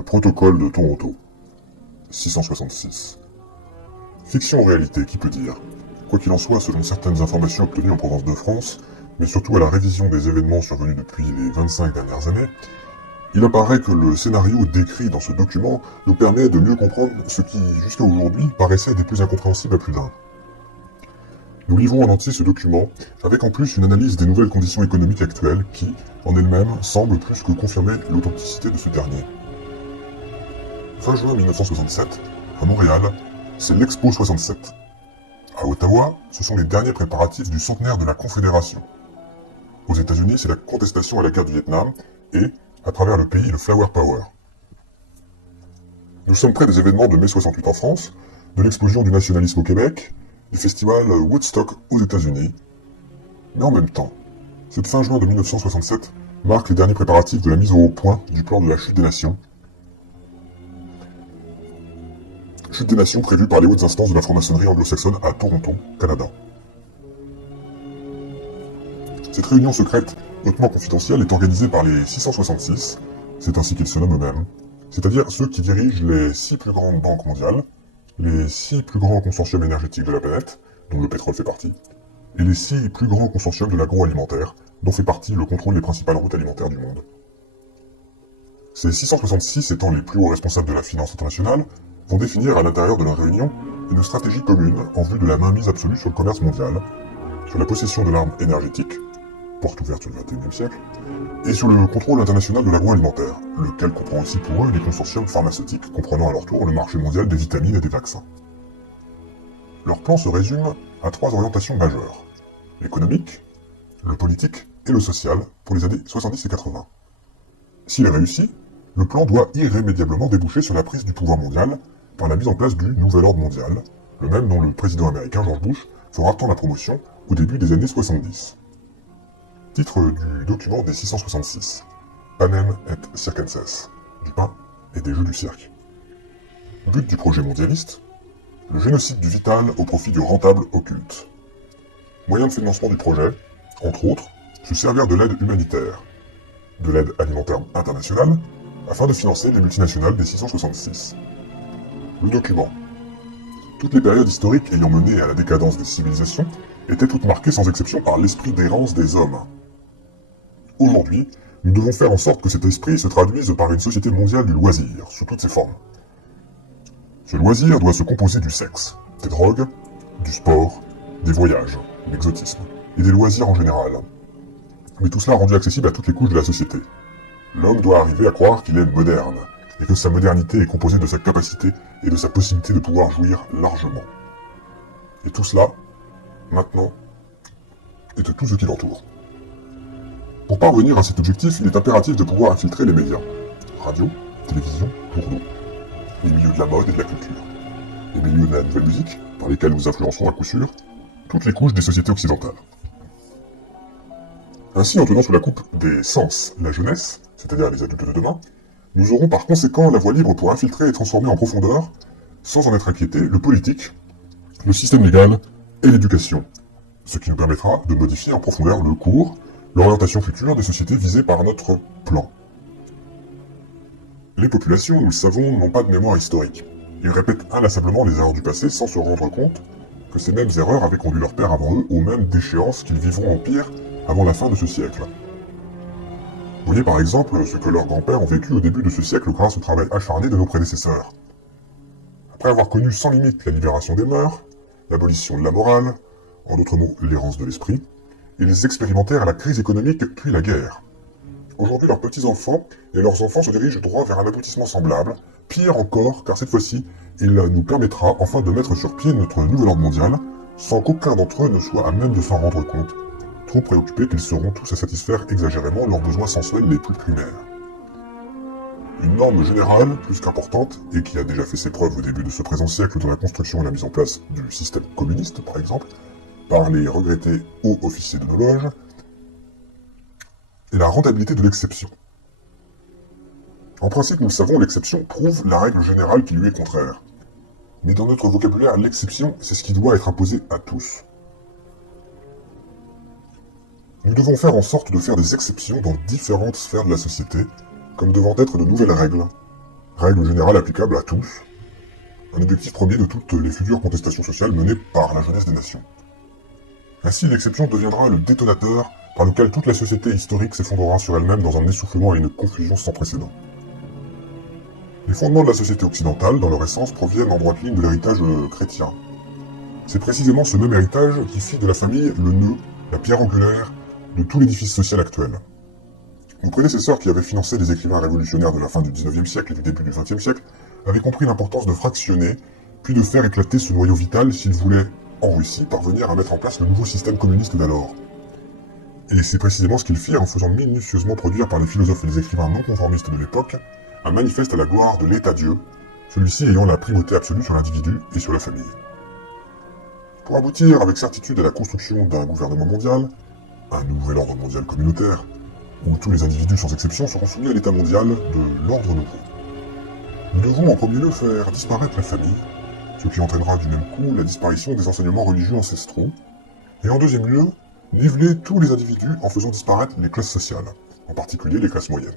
Le protocole de Toronto. 666. Fiction ou réalité, qui peut dire? Quoi qu'il en soit, selon certaines informations obtenues en province de France, mais surtout à la révision des événements survenus depuis les 25 dernières années, il apparaît que le scénario décrit dans ce document nous permet de mieux comprendre ce qui, jusqu'à aujourd'hui, paraissait des plus incompréhensibles à plus d'un. Nous livrons en entier ce document, avec en plus une analyse des nouvelles conditions économiques actuelles qui, en elles-mêmes, semblent plus que confirmer l'authenticité de ce dernier. Fin juin 1967, à Montréal, c'est l'Expo 67. À Ottawa, ce sont les derniers préparatifs du centenaire de la Confédération. Aux États-Unis, c'est la contestation à la guerre du Vietnam et, à travers le pays, le Flower Power. Nous sommes près des événements de mai 68 en France, de l'explosion du nationalisme au Québec, du festival Woodstock aux États-Unis. Mais en même temps, cette fin juin de 1967 marque les derniers préparatifs de la mise au point du plan de la chute des nations. Chute des nations prévue par les hautes instances de la franc-maçonnerie anglo-saxonne à Toronto, Canada. Cette réunion secrète, hautement confidentielle, est organisée par les 666, c'est ainsi qu'ils se nomment eux-mêmes, c'est-à-dire ceux qui dirigent les 6 plus grandes banques mondiales, les 6 plus grands consortiums énergétiques de la planète, dont le pétrole fait partie, et les 6 plus grands consortiums de l'agroalimentaire, dont fait partie le contrôle des principales routes alimentaires du monde. Ces 666 étant les plus hauts responsables de la finance internationale, vont définir à l'intérieur de leur réunion une stratégie commune en vue de la mainmise absolue sur le commerce mondial, sur la possession de l'arme énergétique, porte ouverte sur le XXIe siècle, et sur le contrôle international de l'agroalimentaire, lequel comprend aussi pour eux les consortiums pharmaceutiques comprenant à leur tour le marché mondial des vitamines et des vaccins. Leur plan se résume à 3 orientations majeures: l'économique, le politique et le social pour les années 70 et 80. S'il est réussi, le plan doit irrémédiablement déboucher sur la prise du pouvoir mondial par la mise en place du Nouvel Ordre mondial, le même dont le président américain George Bush fera tant la promotion au début des années 70. Titre du document des 666. Panem et circenses. Du pain et des jeux du cirque. But du projet mondialiste: le génocide du vital au profit du rentable occulte. Moyen de financement du projet, entre autres, se servir de l'aide humanitaire, de l'aide alimentaire internationale, afin de financer les multinationales des 666. Le document. Toutes les périodes historiques ayant mené à la décadence des civilisations étaient toutes marquées sans exception par l'esprit d'errance des hommes. Aujourd'hui, nous devons faire en sorte que cet esprit se traduise par une société mondiale du loisir, sous toutes ses formes. Ce loisir doit se composer du sexe, des drogues, du sport, des voyages, l'exotisme, et des loisirs en général. Mais tout cela rendu accessible à toutes les couches de la société. L'homme doit arriver à croire qu'il est moderne, et que sa modernité est composée de sa capacité et de sa possibilité de pouvoir jouir largement. Et tout cela, maintenant, et de tout ce qui l'entoure. Pour parvenir à cet objectif, il est impératif de pouvoir infiltrer les médias. Radio, télévision, journaux. Les milieux de la mode et de la culture. Les milieux de la nouvelle musique, par lesquels nous influencerons à coup sûr toutes les couches des sociétés occidentales. Ainsi, en tenant sous la coupe des sens la jeunesse, c'est-à-dire les adultes de demain, nous aurons par conséquent la voie libre pour infiltrer et transformer en profondeur, sans en être inquiétés, le politique, le système légal et l'éducation, ce qui nous permettra de modifier en profondeur le cours, l'orientation future des sociétés visées par notre plan. Les populations, nous le savons, n'ont pas de mémoire historique. Ils répètent inlassablement les erreurs du passé sans se rendre compte que ces mêmes erreurs avaient conduit leurs pères avant eux aux mêmes déchéances qu'ils vivront en pire avant la fin de ce siècle. Voyez par exemple ce que leurs grands-pères ont vécu au début de ce siècle grâce au travail acharné de nos prédécesseurs. Après avoir connu sans limite la libération des mœurs, l'abolition de la morale, en d'autres mots l'errance de l'esprit, ils expérimentèrent la crise économique puis la guerre. Aujourd'hui, leurs petits-enfants et leurs enfants se dirigent droit vers un aboutissement semblable, pire encore, car cette fois-ci, il nous permettra enfin de mettre sur pied notre nouvel ordre mondial, sans qu'aucun d'entre eux ne soit à même de s'en rendre compte, trop préoccupés qu'ils seront tous à satisfaire exagérément leurs besoins sensuels les plus primaires. Une norme générale, plus qu'importante, et qui a déjà fait ses preuves au début de ce présent siècle dans la construction et la mise en place du système communiste, par exemple, par les regrettés hauts officiers de nos loges, est la rentabilité de l'exception. En principe, nous le savons, l'exception prouve la règle générale qui lui est contraire. Mais dans notre vocabulaire, l'exception, c'est ce qui doit être imposé à tous. Nous devons faire en sorte de faire des exceptions dans différentes sphères de la société, comme devant être de nouvelles règles, règle générale applicable à tous, un objectif premier de toutes les futures contestations sociales menées par la jeunesse des nations. Ainsi, l'exception deviendra le détonateur par lequel toute la société historique s'effondrera sur elle-même dans un essoufflement et une confusion sans précédent. Les fondements de la société occidentale, dans leur essence, proviennent en droite ligne de l'héritage chrétien. C'est précisément ce même héritage qui fit de la famille le nœud, la pierre angulaire de tout l'édifice social actuel. Nos prédécesseurs qui avaient financé les écrivains révolutionnaires de la fin du XIXe siècle et du début du XXe siècle avaient compris l'importance de fractionner, puis de faire éclater ce noyau vital s'ils voulaient, en Russie, parvenir à mettre en place le nouveau système communiste d'alors. Et c'est précisément ce qu'ils firent en faisant minutieusement produire par les philosophes et les écrivains non conformistes de l'époque un manifeste à la gloire de l'État-Dieu, celui-ci ayant la primauté absolue sur l'individu et sur la famille. Pour aboutir avec certitude à la construction d'un gouvernement mondial, un nouvel ordre mondial communautaire, où tous les individus sans exception seront soumis à l'état mondial de l'ordre nouveau. Nous devons en premier lieu faire disparaître la famille, ce qui entraînera du même coup la disparition des enseignements religieux ancestraux, et en deuxième lieu, niveler tous les individus en faisant disparaître les classes sociales, en particulier les classes moyennes.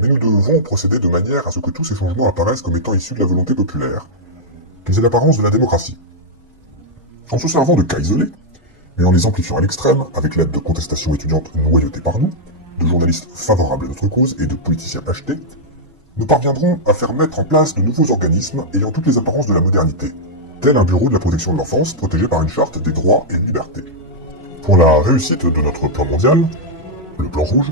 Mais nous devons procéder de manière à ce que tous ces changements apparaissent comme étant issus de la volonté populaire, qu'ils aient l'apparence de la démocratie. En se servant de cas isolés, mais en les amplifiant à l'extrême, avec l'aide de contestations étudiantes noyautées par nous, de journalistes favorables à notre cause et de politiciens achetés, nous parviendrons à faire mettre en place de nouveaux organismes ayant toutes les apparences de la modernité, tel un bureau de la protection de l'enfance protégé par une charte des droits et libertés. Pour la réussite de notre plan mondial, le plan rouge,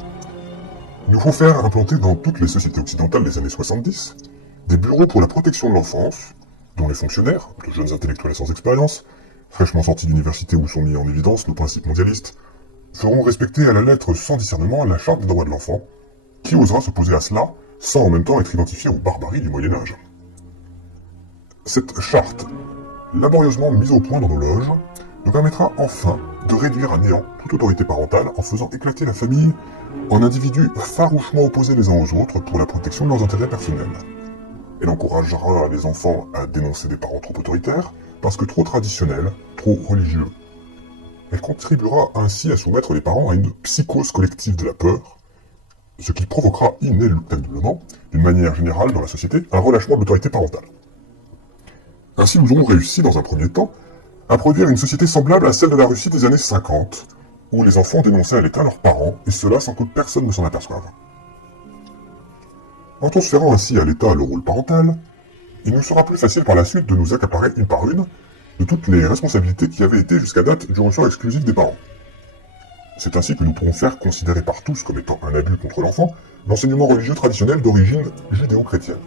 il nous faut faire implanter dans toutes les sociétés occidentales des années 70 des bureaux pour la protection de l'enfance, dont les fonctionnaires, de jeunes intellectuels sans expérience, fraîchement sortis d'université où sont mis en évidence nos principes mondialistes, feront respecter à la lettre sans discernement la charte des droits de l'enfant. Qui osera s'opposer à cela sans en même temps être identifié aux barbaries du Moyen-Âge? Cette charte, laborieusement mise au point dans nos loges, nous permettra enfin de réduire à néant toute autorité parentale en faisant éclater la famille en individus farouchement opposés les uns aux autres pour la protection de leurs intérêts personnels. Elle encouragera les enfants à dénoncer des parents trop autoritaires, parce que trop traditionnels, trop religieux. Elle contribuera ainsi à soumettre les parents à une psychose collective de la peur, ce qui provoquera inéluctablement, d'une manière générale dans la société, un relâchement de l'autorité parentale. Ainsi nous aurons réussi, dans un premier temps, à produire une société semblable à celle de la Russie des années 50, où les enfants dénonçaient à l'État leurs parents, et cela sans que personne ne s'en aperçoive. En transférant ainsi à l'État le rôle parental, il nous sera plus facile par la suite de nous accaparer une par une de toutes les responsabilités qui avaient été jusqu'à date du ressort exclusif des parents. C'est ainsi que nous pourrons faire considérer par tous comme étant un abus contre l'enfant l'enseignement religieux traditionnel d'origine judéo-chrétienne.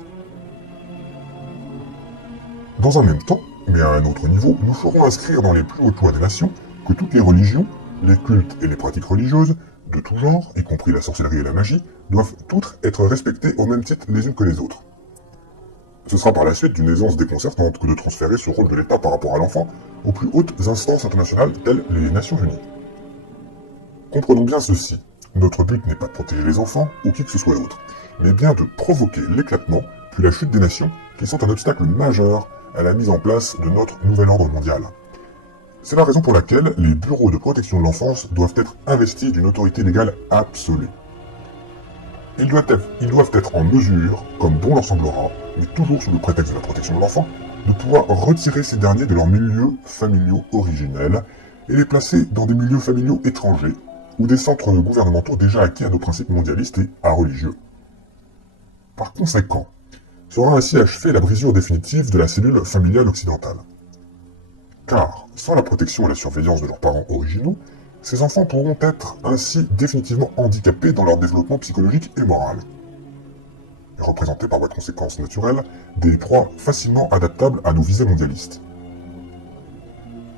Dans un même temps, mais à un autre niveau, nous ferons inscrire dans les plus hautes lois des nations que toutes les religions, les cultes et les pratiques religieuses, de tout genre, y compris la sorcellerie et la magie, doivent toutes être respectées au même titre les unes que les autres. Ce sera par la suite d'une aisance déconcertante que de transférer ce rôle de l'État par rapport à l'enfant aux plus hautes instances internationales telles les Nations Unies. Comprenons bien ceci, notre but n'est pas de protéger les enfants ou qui que ce soit d'autre, mais bien de provoquer l'éclatement puis la chute des nations qui sont un obstacle majeur à la mise en place de notre nouvel ordre mondial. C'est la raison pour laquelle les bureaux de protection de l'enfance doivent être investis d'une autorité légale absolue. Ils doivent être en mesure, comme bon leur semblera, mais toujours sous le prétexte de la protection de l'enfant, de pouvoir retirer ces derniers de leurs milieux familiaux originels et les placer dans des milieux familiaux étrangers ou des centres gouvernementaux déjà acquis à nos principes mondialistes et à religieux. Par conséquent, sera ainsi achevée la brisure définitive de la cellule familiale occidentale. Car, sans la protection et la surveillance de leurs parents originaux, ces enfants pourront être ainsi définitivement handicapés dans leur développement psychologique et moral, et représentés par voie de conséquence naturelle des proies facilement adaptables à nos visées mondialistes.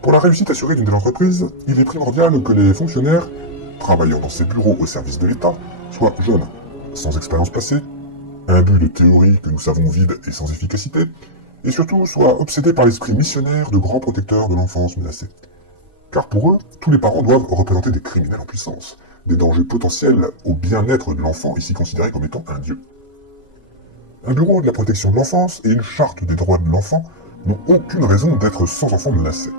Pour la réussite assurée d'une telle entreprise, il est primordial que les fonctionnaires, travaillant dans ces bureaux au service de l'État, soient jeunes, sans expérience passée, imbus de théories que nous savons vides et sans efficacité, et surtout soient obsédés par l'esprit missionnaire de grands protecteurs de l'enfance menacée. Car pour eux, tous les parents doivent représenter des criminels en puissance, des dangers potentiels au bien-être de l'enfant ici considéré comme étant un dieu. Un bureau de la protection de l'enfance et une charte des droits de l'enfant n'ont aucune raison d'être sans enfants menacés.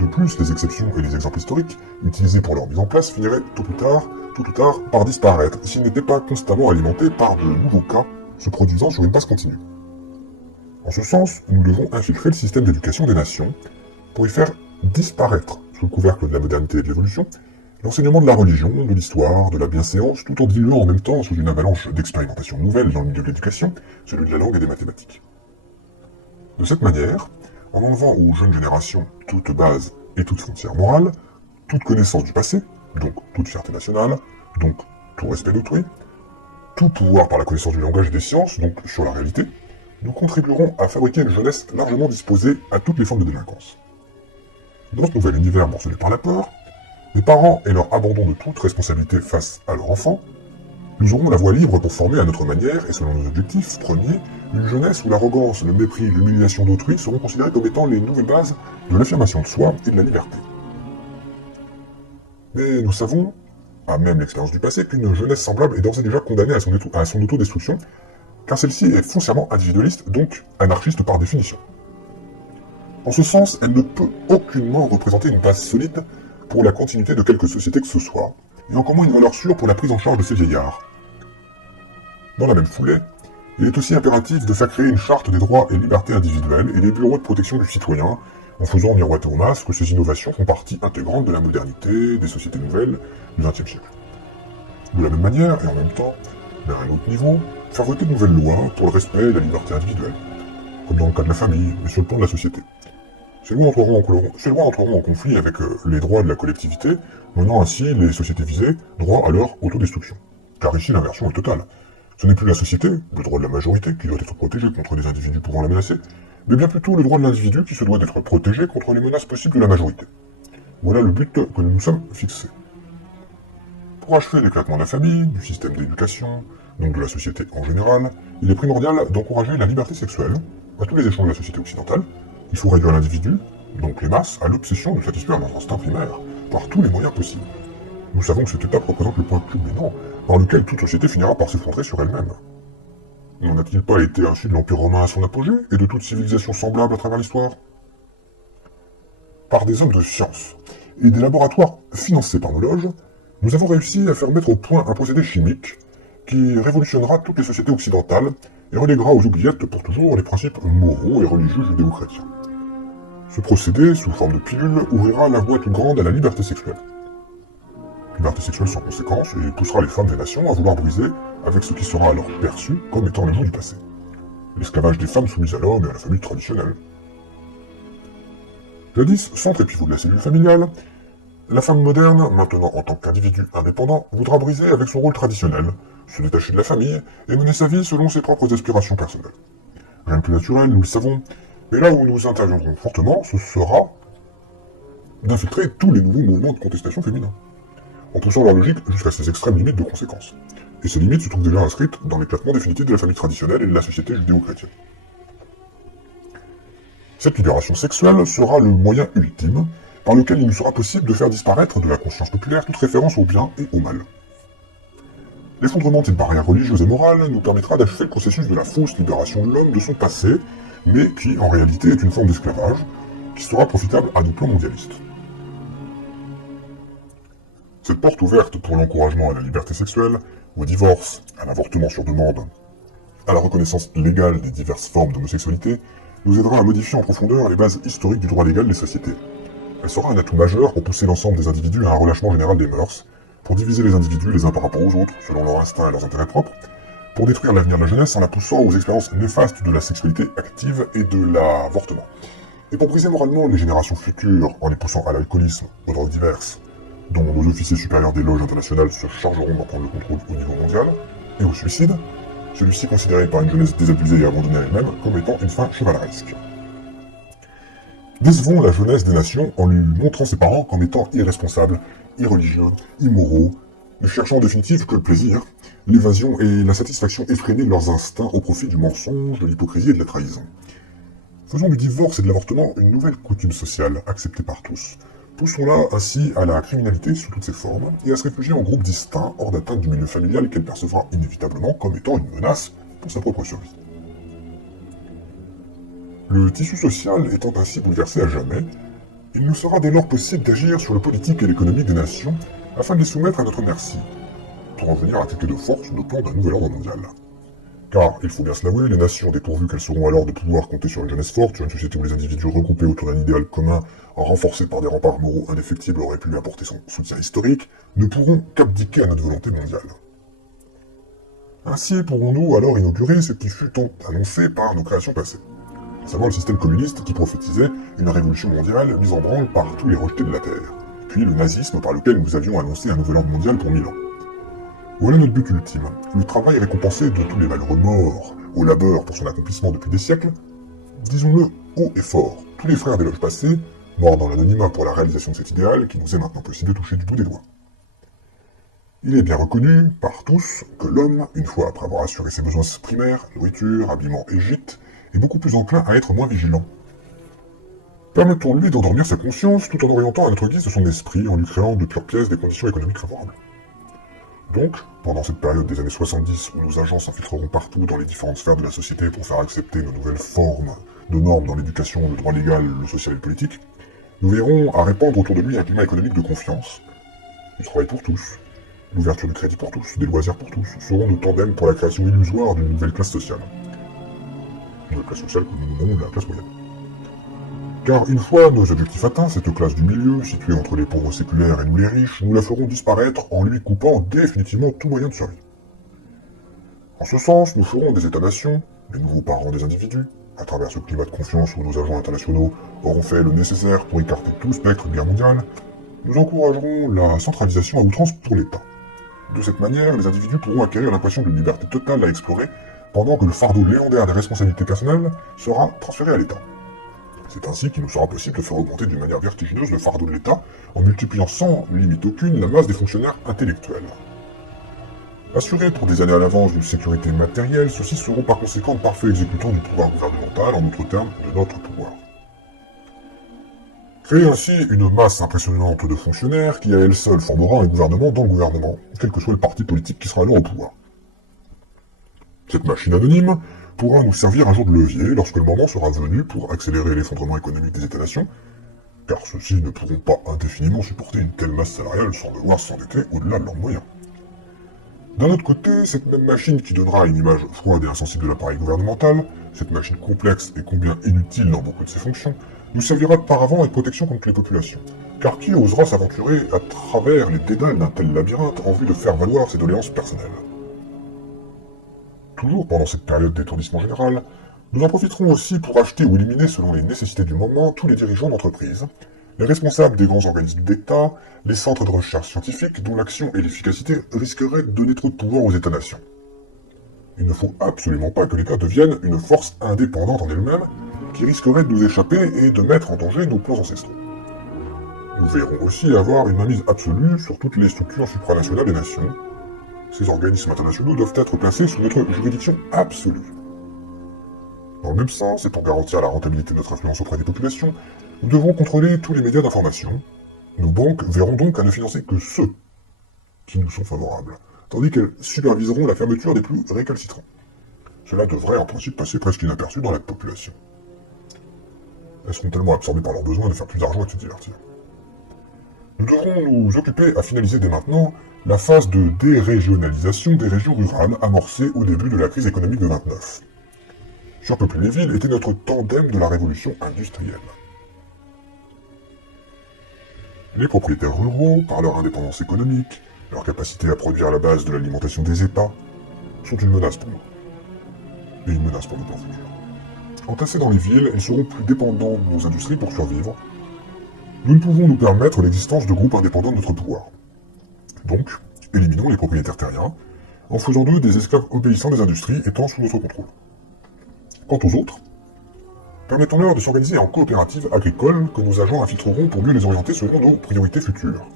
De plus, les exceptions et les exemples historiques, utilisés pour leur mise en place, finiraient tôt ou tard, par disparaître, s'ils n'étaient pas constamment alimentés par de nouveaux cas se produisant sur une base continue. En ce sens, nous devons infiltrer le système d'éducation des nations pour y faire disparaître, sous le couvercle de la modernité et de l'évolution, l'enseignement de la religion, de l'histoire, de la bienséance, tout en diluant en même temps, sous une avalanche d'expérimentations nouvelles dans le milieu de l'éducation, celui de la langue et des mathématiques. De cette manière, en enlevant aux jeunes générations toute base et toute frontière morale, toute connaissance du passé, donc toute fierté nationale, donc tout respect d'autrui, tout pouvoir par la connaissance du langage et des sciences, donc sur la réalité, nous contribuerons à fabriquer une jeunesse largement disposée à toutes les formes de délinquance. Dans ce nouvel univers morcelé par la peur, les parents et leur abandon de toute responsabilité face à leur enfant, nous aurons la voie libre pour former à notre manière et selon nos objectifs premiers, une jeunesse où l'arrogance, le mépris, l'humiliation d'autrui seront considérés comme étant les nouvelles bases de l'affirmation de soi et de la liberté. Mais nous savons, à même l'expérience du passé, qu'une jeunesse semblable est d'ores et déjà condamnée à son autodestruction, car celle-ci est foncièrement individualiste, donc anarchiste par définition. En ce sens, elle ne peut aucunement représenter une base solide pour la continuité de quelque société que ce soit, et encore moins une valeur sûre pour la prise en charge de ces vieillards. Dans la même foulée, il est aussi impératif de faire créer une charte des droits et libertés individuelles et des bureaux de protection du citoyen, en faisant miroiter aux masses que ces innovations font partie intégrante de la modernité, des sociétés nouvelles du XXe siècle. De la même manière, et en même temps, mais à un autre niveau, faire voter de nouvelles lois pour le respect et la liberté individuelle, comme dans le cas de la famille, mais sur le plan de la société. Ces lois entreront en conflit avec les droits de la collectivité, donnant ainsi les sociétés visées droit à leur autodestruction. Car ici l'inversion est totale. Ce n'est plus la société, le droit de la majorité, qui doit être protégé contre les individus pouvant la menacer, mais bien plutôt le droit de l'individu qui se doit d'être protégé contre les menaces possibles de la majorité. Voilà le but que nous nous sommes fixés. Pour achever l'éclatement de la famille, du système d'éducation, donc de la société en général, il est primordial d'encourager la liberté sexuelle à tous les échelons de la société occidentale. Il faut réduire l'individu, donc les masses, à l'obsession de satisfaire leurs instincts primaires, par tous les moyens possibles. Nous savons que cette étape représente le point culminant, par lequel toute société finira par s'effondrer sur elle-même. N'en a-t-il pas été ainsi de l'Empire romain à son apogée, et de toute civilisation semblable à travers l'histoire? Par des hommes de science, et des laboratoires financés par nos loges, nous avons réussi à faire mettre au point un procédé chimique qui révolutionnera toutes les sociétés occidentales et reléguera aux oubliettes pour toujours les principes moraux et religieux judéo-chrétiens. Ce procédé, sous forme de pilule, ouvrira la voie toute grande à la liberté sexuelle. Liberté sexuelle sans conséquence et poussera les femmes des nations à vouloir briser avec ce qui sera alors perçu comme étant le mot du passé. L'esclavage des femmes soumises à l'homme et à la famille traditionnelle. Jadis, centre et pivot de la cellule familiale, la femme moderne, maintenant en tant qu'individu indépendant, voudra briser avec son rôle traditionnel, se détacher de la famille et mener sa vie selon ses propres aspirations personnelles. Rien de plus naturel, nous le savons, mais là où nous interviendrons fortement, ce sera d'infiltrer tous les nouveaux mouvements de contestation féminins, en poussant leur logique jusqu'à ses extrêmes limites de conséquences. Et ces limites se trouvent déjà inscrites dans l'éclatement définitif de la famille traditionnelle et de la société judéo-chrétienne. Cette libération sexuelle sera le moyen ultime par lequel il nous sera possible de faire disparaître de la conscience populaire toute référence au bien et au mal. L'effondrement de cette barrière religieuse et morale nous permettra d'achever le processus de la fausse libération de l'homme de son passé, mais qui en réalité est une forme d'esclavage, qui sera profitable à nos plans mondialistes. Cette porte ouverte pour l'encouragement à la liberté sexuelle, au divorce, à l'avortement sur demande, à la reconnaissance légale des diverses formes d'homosexualité, nous aidera à modifier en profondeur les bases historiques du droit légal des sociétés. Elle sera un atout majeur pour pousser l'ensemble des individus à un relâchement général des mœurs, pour diviser les individus les uns par rapport aux autres, selon leurs instincts et leurs intérêts propres, pour détruire l'avenir de la jeunesse en la poussant aux expériences néfastes de la sexualité active et de l'avortement, et pour briser moralement les générations futures en les poussant à l'alcoolisme, aux drogues diverses, dont nos officiers supérieurs des loges internationales se chargeront d'en prendre le contrôle au niveau mondial, et au suicide, celui-ci considéré par une jeunesse désabusée et abandonnée à elle-même comme étant une fin chevaleresque. Décevons la jeunesse des nations en lui montrant ses parents comme étant irresponsables, irreligieux, immoraux, ne cherchant en définitive que le plaisir, l'évasion et la satisfaction effrénée de leurs instincts au profit du mensonge, de l'hypocrisie et de la trahison. Faisons du divorce et de l'avortement une nouvelle coutume sociale, acceptée par tous. Poussons-la ainsi à la criminalité sous toutes ses formes, et à se réfugier en groupes distincts hors d'atteinte du milieu familial qu'elle percevra inévitablement comme étant une menace pour sa propre survie. Le tissu social étant ainsi bouleversé à jamais, Il nous sera dès lors possible d'agir sur le politique et l'économie des nations afin de les soumettre à notre merci, pour en venir à attaquer de force nos plans d'un nouvel ordre mondial. Car, il faut bien se l'avouer, les nations, dépourvues qu'elles seront alors de pouvoir compter sur une jeunesse forte, sur une société où les individus regroupés autour d'un idéal commun, renforcés par des remparts moraux indéfectibles auraient pu lui apporter son soutien historique, ne pourront qu'abdiquer à notre volonté mondiale. Ainsi pourrons-nous alors inaugurer ce qui fut tant annoncé par nos créations passées, à savoir le système communiste qui prophétisait une révolution mondiale mise en branle par tous les rejetés de la Terre, puis le nazisme par lequel nous avions annoncé un nouvel ordre mondial pour 1000 ans. Voilà notre but ultime, le travail récompensé de tous les malheureux morts, au labeur pour son accomplissement depuis des siècles. Disons-le haut et fort, tous les frères des loges passées, morts dans l'anonymat pour la réalisation de cet idéal qui nous est maintenant possible de toucher du bout des doigts. Il est bien reconnu par tous que l'homme, une fois après avoir assuré ses besoins primaires, nourriture, habillement et gîte, est beaucoup plus enclin à être moins vigilant. Permettons-lui d'endormir sa conscience tout en orientant à notre guise son esprit en lui créant de pures pièces des conditions économiques favorables. Donc, pendant cette période des années 70 où nos agents s'infiltreront partout dans les différentes sphères de la société pour faire accepter nos nouvelles formes de normes dans l'éducation, le droit légal, le social et le politique, nous veillerons à répandre autour de lui un climat économique de confiance, du travail pour tous, l'ouverture du crédit pour tous, des loisirs pour tous, seront nos tandems pour la création illusoire d'une nouvelle classe sociale. Une nouvelle classe sociale que nous nommons la classe moyenne. Car une fois nos objectifs atteints, cette classe du milieu, située entre les pauvres séculaires et nous les riches, nous la ferons disparaître en lui coupant définitivement tout moyen de survie. En ce sens, nous ferons des États-nations, les nouveaux parents des individus, à travers ce climat de confiance où nos agents internationaux auront fait le nécessaire pour écarter tout spectre de guerre mondiale, nous encouragerons la centralisation à outrance pour l'État. De cette manière, les individus pourront acquérir l'impression d'une liberté totale à explorer, pendant que le fardeau légendaire des responsabilités personnelles sera transféré à l'État. C'est ainsi qu'il nous sera possible de faire augmenter d'une manière vertigineuse le fardeau de l'État en multipliant sans limite aucune la masse des fonctionnaires intellectuels. Assurés pour des années à l'avance d'une sécurité matérielle, ceux-ci seront par conséquent de parfaits exécutants du pouvoir gouvernemental, en d'autres termes, de notre pouvoir. Créer ainsi une masse impressionnante de fonctionnaires qui à elle seule formera un gouvernement dans le gouvernement, quel que soit le parti politique qui sera alors au pouvoir. Cette machine anonyme pourra nous servir un jour de levier lorsque le moment sera venu pour accélérer l'effondrement économique des États-nations, car ceux-ci ne pourront pas indéfiniment supporter une telle masse salariale sans devoir s'endetter au-delà de leurs moyens. D'un autre côté, cette même machine qui donnera une image froide et insensible de l'appareil gouvernemental, cette machine complexe et combien inutile dans beaucoup de ses fonctions, nous servira de paravent et de protection contre les populations, car qui osera s'aventurer à travers les dédales d'un tel labyrinthe en vue de faire valoir ses doléances personnelles? Toujours pendant cette période d'étourdissement général, nous en profiterons aussi pour acheter ou éliminer selon les nécessités du moment tous les dirigeants d'entreprise, les responsables des grands organismes d'État, les centres de recherche scientifique dont l'action et l'efficacité risqueraient de donner trop de pouvoir aux États-nations. Il ne faut absolument pas que l'État devienne une force indépendante en elle-même qui risquerait de nous échapper et de mettre en danger nos plans ancestraux. Nous verrons aussi avoir une mainmise absolue sur toutes les structures supranationales des nations. Ces organismes internationaux doivent être placés sous notre juridiction absolue. Dans le même sens, et pour garantir la rentabilité de notre influence auprès des populations, nous devrons contrôler tous les médias d'information. Nos banques verront donc à ne financer que ceux qui nous sont favorables, tandis qu'elles superviseront la fermeture des plus récalcitrants. Cela devrait en principe passer presque inaperçu dans la population. Elles seront tellement absorbées par leurs besoins de faire plus d'argent et de se divertir. Nous devrons nous occuper à finaliser dès maintenant la phase de dérégionalisation des régions rurales amorcée au début de la crise économique de 29. Surpeupler les villes était notre tandem de la révolution industrielle. Les propriétaires ruraux, par leur indépendance économique, leur capacité à produire à la base de l'alimentation des États, sont une menace pour nous. Et une menace pour le plan futur. Entassés dans les villes, ils seront plus dépendants de nos industries pour survivre. Nous ne pouvons nous permettre l'existence de groupes indépendants de notre pouvoir. Donc, éliminons les propriétaires terriens, en faisant d'eux des esclaves obéissants des industries étant sous notre contrôle. Quant aux autres, permettons-leur de s'organiser en coopératives agricoles que nos agents infiltreront pour mieux les orienter selon nos priorités futures.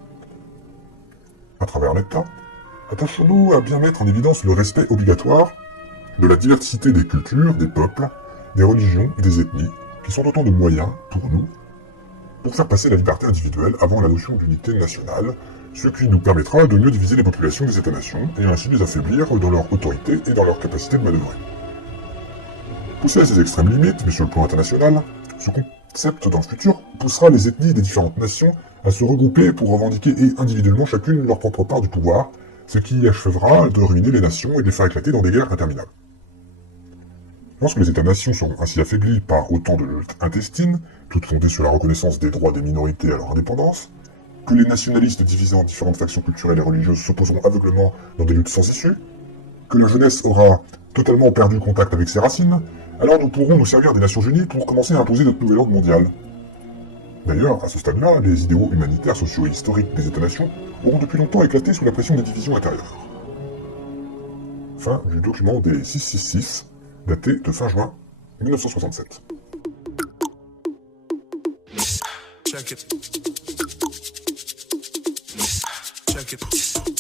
À travers l'État, attachons-nous à bien mettre en évidence le respect obligatoire de la diversité des cultures, des peuples, des religions et des ethnies, qui sont autant de moyens, pour nous, pour faire passer la liberté individuelle avant la notion d'unité nationale, ce qui nous permettra de mieux diviser les populations des États-nations et ainsi les affaiblir dans leur autorité et dans leur capacité de manœuvrer. Poussés à ces extrêmes limites, mais sur le plan international, concept dans le futur poussera les ethnies des différentes nations à se regrouper pour revendiquer individuellement chacune leur propre part du pouvoir, ce qui achèvera de ruiner les nations et de les faire éclater dans des guerres interminables. Lorsque les États-nations seront ainsi affaiblis par autant de luttes intestines, toutes fondées sur la reconnaissance des droits des minorités à leur indépendance, que les nationalistes divisés en différentes factions culturelles et religieuses s'opposeront aveuglément dans des luttes sans issue, que la jeunesse aura totalement perdu contact avec ses racines, alors nous pourrons nous servir des Nations Unies pour commencer à imposer notre nouvel ordre mondial. D'ailleurs, à ce stade-là, les idéaux humanitaires, sociaux et historiques des États-nations auront depuis longtemps éclaté sous la pression des divisions intérieures. Fin du document des 666, daté de fin juin 1967. Check it. Check it.